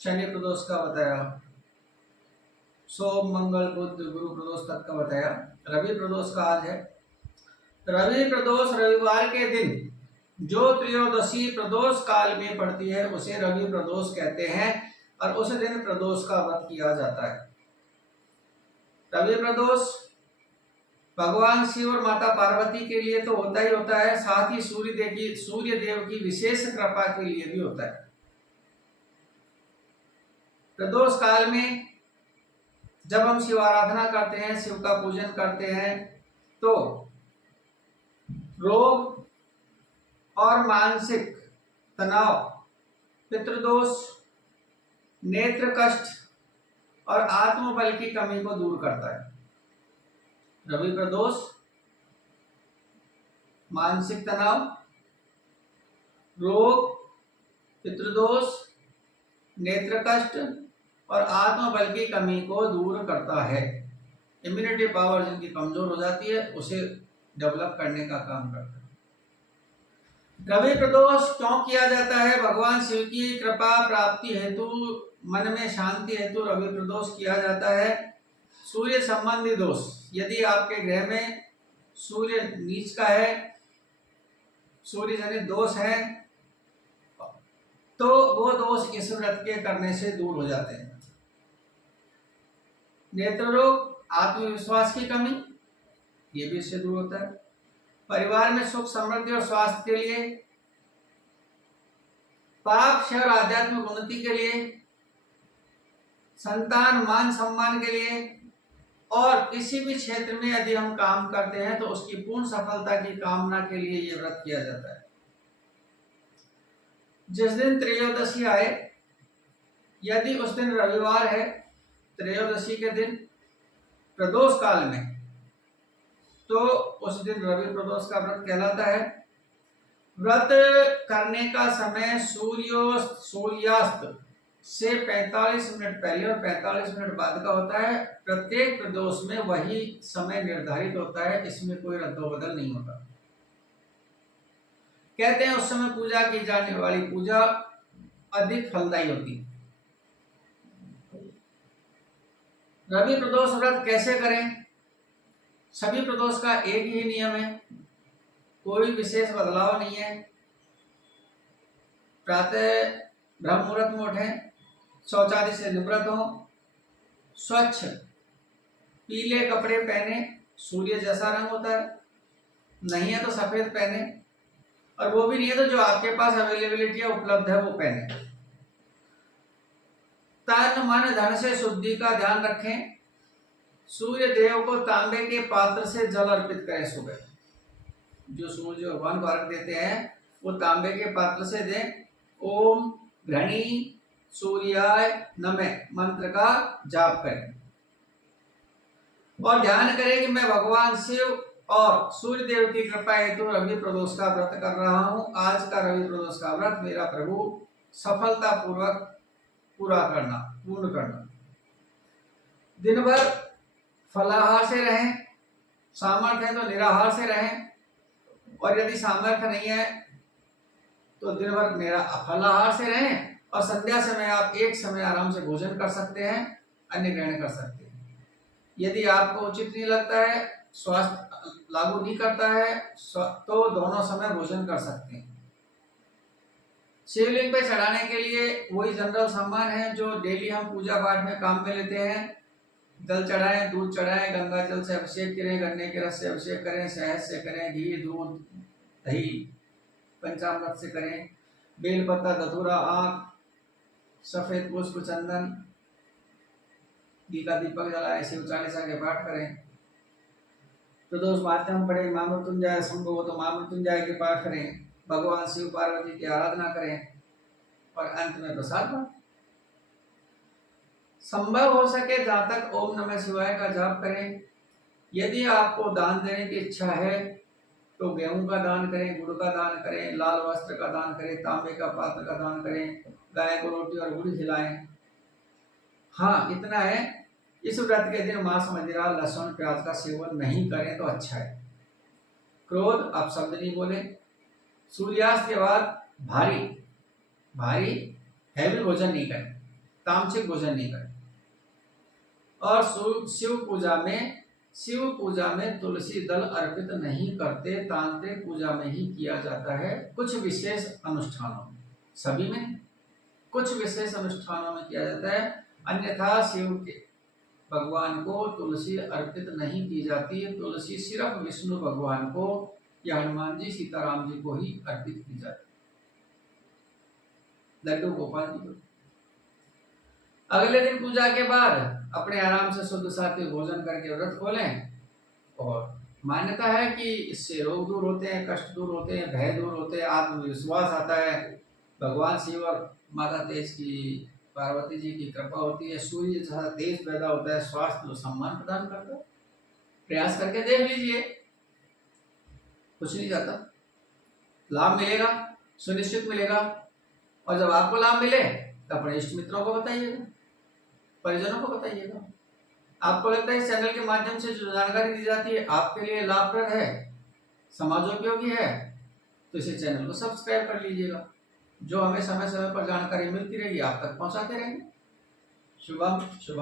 शनि प्रदोष का बताया, सोम मंगल बुध गुरु प्रदोष तक का बताया। रवि प्रदोष का आज है। रवि प्रदोष रविवार के दिन जो त्रयोदशी प्रदोष काल में पड़ती है उसे रवि प्रदोष कहते हैं और उस दिन प्रदोष का व्रत किया जाता है। रवि प्रदोष भगवान शिव और माता पार्वती के लिए तो होता ही होता है, साथ ही सूर्य देव की विशेष कृपा के लिए भी होता है। प्रदोष काल में जब हम शिव आराधना करते हैं, शिव का पूजन करते हैं, तो रोग और मानसिक तनाव, पितृदोष, नेत्र कष्ट और आत्मबल की कमी को दूर करता है। रवि प्रदोष मानसिक तनाव, रोग, पितृदोष, नेत्र कष्ट और आत्मबल की कमी को दूर करता है। इम्यूनिटी पावर जिनकी कमजोर हो जाती है उसे डेवलप करने का काम करता है। रवि प्रदोष क्यों किया जाता है? भगवान शिव की कृपा प्राप्ति हेतु, मन में शांति हेतु रवि प्रदोष किया जाता है। सूर्य संबंधी दोष, यदि आपके ग्रह में सूर्य नीच का है, सूर्य जनित दोष है, तो वो दोष इस व्रत के करने से दूर हो जाते हैं। नेत्र रोग, आत्मविश्वास की कमी, ये भी इससे दूर होता है। परिवार में सुख समृद्धि और स्वास्थ्य के लिए, पाप क्षय और आध्यात्मिक उन्नति के लिए, संतान मान सम्मान के लिए, और किसी भी क्षेत्र में यदि हम काम करते हैं तो उसकी पूर्ण सफलता की कामना के लिए यह व्रत किया जाता है। जिस दिन त्रयोदशी आए, यदि उस दिन रविवार है, त्रयोदशी के दिन प्रदोष काल में, तो उस दिन रवि प्रदोष का व्रत कहलाता है। व्रत करने का समय सूर्यास्त से 45 मिनट पहले और 45 मिनट बाद का होता है। प्रत्येक प्रदोष में वही समय निर्धारित होता है, इसमें कोई रद्दोबदल नहीं होता। कहते हैं उस समय पूजा की जाने वाली पूजा अधिक फलदायी होती है। रवि प्रदोष व्रत कैसे करें? सभी प्रदोष का एक ही नियम है, कोई विशेष बदलाव नहीं है। प्रातः ब्रह्म मुहूर्त में उठें, शौचालय से निवृत्त हो, स्वच्छ पीले कपड़े पहने, सूर्य जैसा रंग होता है, नहीं है तो सफेद पहने, और वो भी नहीं है तो जो आपके पास अवेलेबिलिटी है, उपलब्ध है, वो पहने। तन मन धन से शुद्धि का ध्यान रखें। सूर्य देव को तांबे के पात्र से जल अर्पित करें। सुबह जो सूर्य भगवान को अर्घ देते हैं वो तांबे के पात्र से दें। ओम घृणी सूर्याय नमः मंत्र का जाप करें और ध्यान करें कि मैं भगवान शिव और सूर्य देव की कृपा हेतु रवि प्रदोष का व्रत कर रहा हूं। आज का रवि प्रदोष का व्रत मेरा प्रभु सफलता पूर्वक पूर्ण करना। दिन भर फलाहार से रहें, सामर्थ्य है तो निराहार से रहें, और यदि सामर्थ्य नहीं है तो दिन भर मेरा फलाहार से रहें, और संध्या समय आप एक समय आराम से भोजन कर सकते हैं, अन्य ग्रहण कर सकते हैं। यदि आपको उचित नहीं लगता है, स्वास्थ्य लागू नहीं करता है, तो दोनों समय भोजन कर सकते हैं। शिवलिंग पे चढ़ाने के लिए वही जनरल सामान है जो डेली हम पूजा पाठ में काम में लेते हैं। जल चढ़ाएं, दूध चढ़ाएं, गंगा जल से अभिषेक करें, गन्ने के रस से अभिषेक करें, शहद से करें, घी दूध दही पंचामृत से करें, बेलपत्ता धतूरा आँख सफेद पुष्प चंदन घी का दीपक जलाएं, शिव चालीसा के पाठ करें। प्रदोष माध्यम पढ़े, मां मृत्युंजय संभव हो तो मां मृत्युंजय के पाठ करें, भगवान शिव पार्वती की आराधना करें और अंत में प्रसाद बांटें। संभव हो सके जहाँ तक ओम नमः शिवाय का जाप करें। यदि आपको दान देने की इच्छा है तो गेहूं का दान करें, गुड़ का दान करें, लाल वस्त्र का दान करें, तांबे का पात्र का दान करें, गाय को रोटी और गुड़ खिलाएं। हाँ, इतना है, इस व्रत के दिन मांस मदिरा लहसुन प्याज का सेवन नहीं करें तो अच्छा है। क्रोध आप शब्द नहीं बोले। सूर्यास्त के बाद भारी हैवी भोजन नहीं करें। तामसिक भोजन नहीं करें। और शिव पूजा में तुलसी दल अर्पित नहीं करते, तांत्रिक पूजा में ही किया जाता है, कुछ विशेष अनुष्ठानों में, सभी में कुछ विशेष अनुष्ठानों में किया जाता है, अन्यथा शिव के भगवान को तुलसी अर्पित नहीं की जाती है। तुलसी सिर्फ विष्णु भगवान को या हनुमान जी सीताराम जी को ही अर्पित की जाती है, लड्डू गोपाल जी को। अगले दिन पूजा के बाद अपने आराम से शुद्ध सात्विक भोजन करके व्रत खोलें, और मान्यता है कि इससे रोग दूर होते हैं, कष्ट दूर होते हैं, भय दूर होते हैं, आत्मविश्वास आता है, भगवान शिव और माता तेज की पार्वती जी की कृपा होती है, सूर्य जैसा तेज पैदा होता है, स्वास्थ्य और सम्मान प्रदान करता है। प्रयास करके देख लीजिए, कुछ नहीं जाता, लाभ मिलेगा, सुनिश्चित मिलेगा। और जब आपको लाभ मिले तो अपने इष्ट मित्रों को बताइएगा, परिजनों को बताइएगा। आपको लगता है इस चैनल के माध्यम से जो जानकारी दी जाती है आपके लिए लाभप्रद है, समाजोपयोगी है, तो इसे चैनल को सब्सक्राइब कर लीजिएगा। जो हमें समय समय पर जानकारी मिलती रहेगी आप तक पहुंचाते रहेंगे। शुभम शुभम।